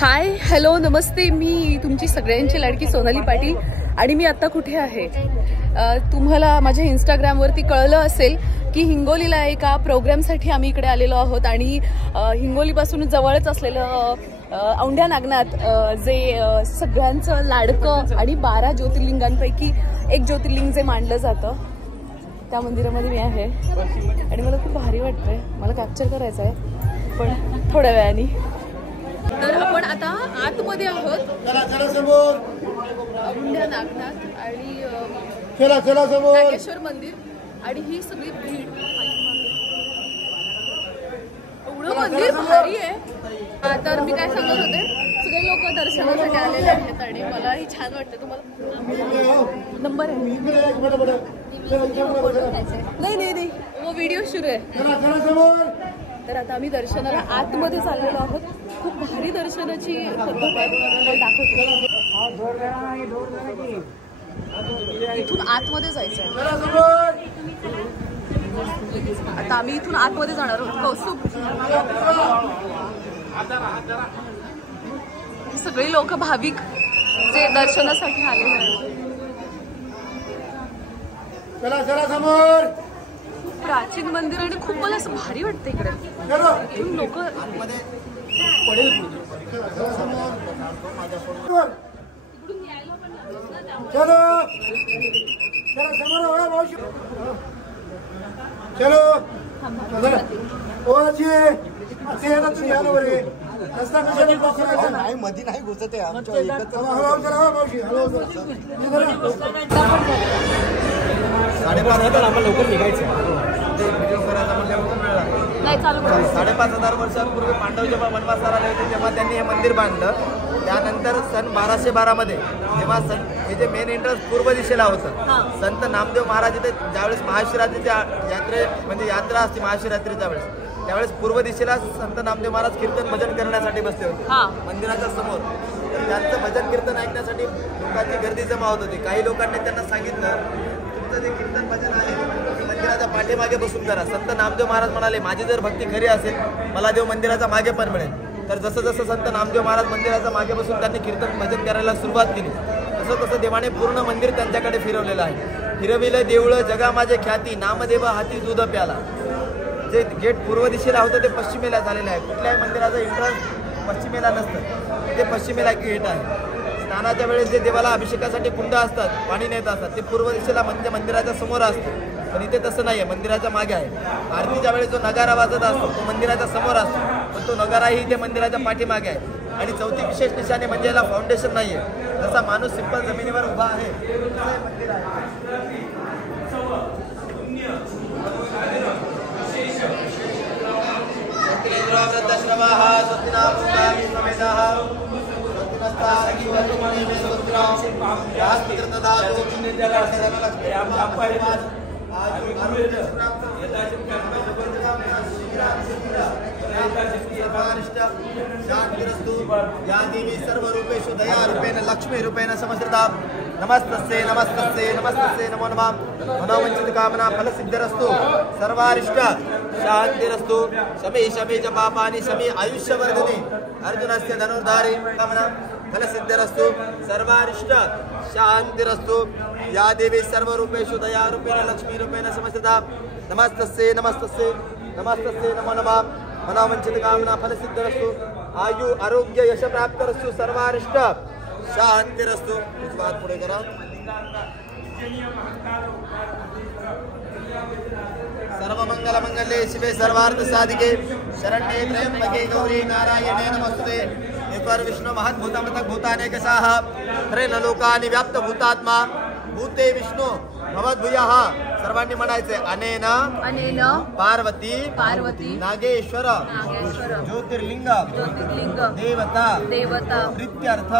Hi hello नमस्ते, मी तुमची सगळ्यांची लाडकी सोनाली पाटील आणि मी आता कुठे आहे तुम्हाला माझ्या इंस्टाग्रामवरती कळलं असेल की हिंगोलीला एका प्रोग्रामसाठी आम्ही इकडे आलेलो आहोत आणि हिंगोलीपासून जवळच असलेलं औंढ्या नागनाथ जे सगळ्यांचं लाडकं आणि 12 ज्योतिर्लिंगांपैकी एक ज्योतिर्लिंग जे मानलं जातं त्या मंदिरामध्ये मी आहे आणि मला खूप भारी वाटतंय. मला कॅप्चर करायचं आहे पण थोड्या वेळाने. तर आपण आता आतमध्ये आहोत औंढ्या नागनाथ आणि नागेश्वर मंदिर आणि ही सगळी भीड. एवढं मंदिर भारी आहे. तर मी काय सांगत होते, सगळे लोक दर्शनासाठी आलेले आहेत आणि मलाही छान वाटतं. तुम्हाला नंबर आहे? नाही वो व्हिडिओ सुरू आहे. तर आता आम्ही दर्शनाला आतमध्ये चाललेलो आहोत. खूप भारी दर्शनाची पद्धत आहे, दाखवतो. इथून आतमध्ये जायचं आहे. आता आम्ही इथून आतमध्ये जाणार आहोत. कौस्तुभ, सगळी लोक भाविक जे दर्शनासाठी आलेले आहेत. खूप प्राचीन मंदिर आणि खूप मला असं भारी वाटतं इकडे. इथून लोक मध्ये नाही घुसत आहे आमच्या. आम्हाला लवकर निघायचं. 5,500 वर्षांपूर्वी पांडव जेव्हा वनवासाला आले होते तेव्हा त्यांनी हे मंदिर बांधलं. त्यानंतर सन 1212 मध्ये जेव्हा हे जे मेन एंट्रन्स पूर्व दिशेला होतं, संत नामदेव महाराज इथे ज्यावेळेस महाशिवरात्रीच्या यात्रा असते महाशिवरात्रीच्या वेळेस, त्यावेळेस पूर्व दिशेला संत नामदेव महाराज कीर्तन भजन करण्यासाठी बसले होते मंदिराच्या समोर. तर त्यांचं भजन कीर्तन ऐकण्यासाठी लोकांची गर्दी जमा होत होती. काही लोकांनी त्यांना सांगितलं, तुमचं जे कीर्तन भजन आहे मंदिराच्या पाठीमागे बसून करा. संत नामदेव महाराज म्हणाले, माझी जर भक्ती खरी असेल मला देव मंदिराचा मागे पण मिळेल. तर जसं जसं संत नामदेव महाराज मंदिराचा मागे बसून त्यांनी कीर्तन भजन करायला सुरुवात केली, तसं तसं देवाने पूर्ण मंदिर त्यांच्याकडे फिरवलेलं आहे. फिरविलं देऊळ जगा माझे ख्याती, नामदेव हाती दूध प्याला. जे गेट पूर्व दिशेला होतं ते पश्चिमेला झालेलं आहे. कुठल्याही मंदिराचं एंट्रन्स पश्चिमेला नसतं, ते पश्चिमेला गेट आहे. स्नानाच्या वेळेस जे देवाला अभिषेकासाठी कुंड असतात, पाणी नेत असतात, ते पूर्व दिशेला म्हणजे मंदिराच्या समोर असतं. पण इथे तसं नाही आहे, मंदिराच्या मागे आहे. आरतीच्या वेळेस जो नगारा वाजत असतो तो मंदिराच्या समोर असतो, पण तो नगाराही इथे मंदिराच्या पाठीमागे आहे. आणि चौथी विशेष निशाणे म्हणजे याला फाउंडेशन नाही आहे. जसा माणूस सिंपल जमिनीवर उभा आहे तसं हे मंदिर आहे. या देवी सर्व रूपेषु दया रूपेण लक्ष्मी रूपेण समस्ता. नमस्तस्ये नमस्तस्ये नमस्तस्ये नमो नमः. मनोवंचित कामना फलसिद्धिरस्तु. सर्वारिष्ट शांतिरस्तु. शमे शमे च पापानि शमे आयुष्यवर्धने. अर्जुनस्य धनुर्धारी कामना फलसिद्धिरस्तु. सर्वारिष्ट शांतिरस्तु. या देवी सर्व रूपेषु दया रूपेण लक्ष्मी रूपेण समस्ता. नमस्तस्ये नमस्तस्ये नमस्तस्ये नमो नमः. मनोवंचित कामना फलसिद्धिरस्तु. आयु आरोग्य यश प्राप्तरस्तु. सर्वारिष्ट शांतिरस्तु. बात पुढे करा. सर्व मंगल मंगले शिवे सर्वार्थ साधिके शरण्ये त्र्यंबके गौरी नारायणे नमस्ते. एकवार विष्णू महद्भूतमतक भूतानेकशाः हरेन लोकानि व्याप्त भूतात्मा भूते विष्णू भवद्भूयः. सर्वांनी म्हणायचे अनेन अनेन पार्वती पार्वती नागेश्वर नागेश्वर ज्योतिर्लिंग ज्योतिर्लिंग देवता देवता प्रीत्यर्थ.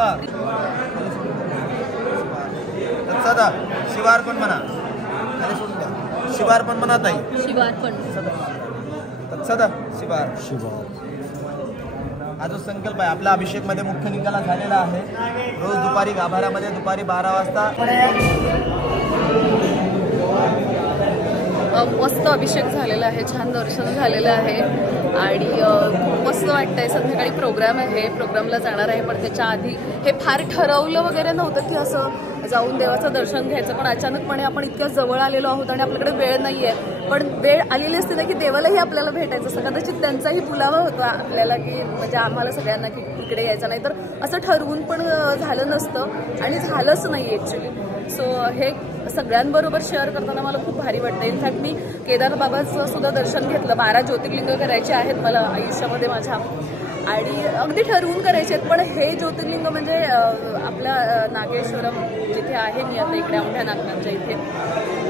सदा शिवार्पण म्हणा. शिवार्पण म्हणा ताई. शिवार्पण सदा शिवार. हा जो संकल्प आहे आपल्या अभिषेक मध्ये मुख्य लिंगाला झालेला आहे. रोज दुपारी गाभाऱ्यामध्ये दुपारी 12 वाजता मस्त अभिषेक झालेला आहे, छान दर्शन झालेलं आहे आणि खूप मस्त वाटतंय. संध्याकाळी प्रोग्राम आहे, प्रोग्रामला जाणार आहे, पण त्याच्या आधी हे फार ठरवलं वगैरे नव्हतं की असं जाऊन देवाचं दर्शन घ्यायचं, पण अचानकपणे आपण इतक्या जवळ आलेलो आहोत आणि आपल्याकडे वेळ नाहीये. पण वेळ आलेली असते ना की देवालाही आपल्याला भेटायचं असं, कदाचित त्यांचाही पुलावा होता आपल्याला की म्हणजे आम्हाला सगळ्यांना की इकडे यायचं नाही, तर असं ठरवून पण झालं नसतं आणि झालंच नाही ॲक्च्युली. सो हे सगळ्यांबरोबर शेअर करताना मला खूप भारी वाटतं. इनफॅक्ट मी केदार बाबाचं सुद्धा दर्शन घेतलं. 12 ज्योतिर्लिंग करायचे आहेत मला आयुष्यामध्ये माझ्या, आणि अगदी ठरवून करायचे आहेत. पण हे ज्योतिर्लिंग म्हणजे आपल्या नागेश्वरम जिथे आहे मी आता इकडे औंढ्या नागनाथच्या इथे,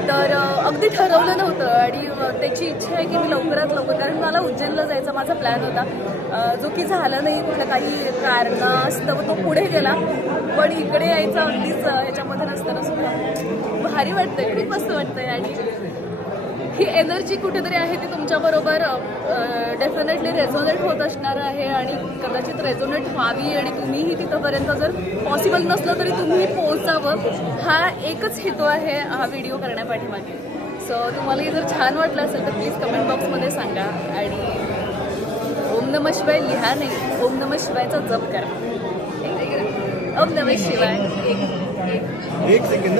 तर अगदी ठरवलं नव्हतं आणि त्याची इच्छा आहे की मी लवकरात लवकर, कारण मला उज्जैनला जायचा माझा प्लॅन होता, जो की झाला नाही कुठल्या काही कारणास्तव तो पुढे गेला. पण इकडे यायचं अगदीच ह्याच्यामध्ये नसताना सुद्धा भारी वाटतंय, खूप मस्त वाटतंय. आणि ही एनर्जी कुठेतरी आहे ती तुमच्याबरोबर डेफिनेटली रेझोनेट होत असणार आहे आणि कदाचित रेझोनेट व्हावी आणि तुम्हीही तिथंपर्यंत जर पॉसिबल नसलं तरी तुम्ही पोहोचावं, हा एकच हेतू आहे हा व्हिडिओ करण्यापाठीमागे. सो तुम्हालाही जर छान वाटलं असेल तर प्लीज कमेंट बॉक्समध्ये सांगा आणि ओम नमः शिवाय लिहा नाही, ओम नमः शिवायचा जप करा. ओम नमः शिवाय. एक सेकंद.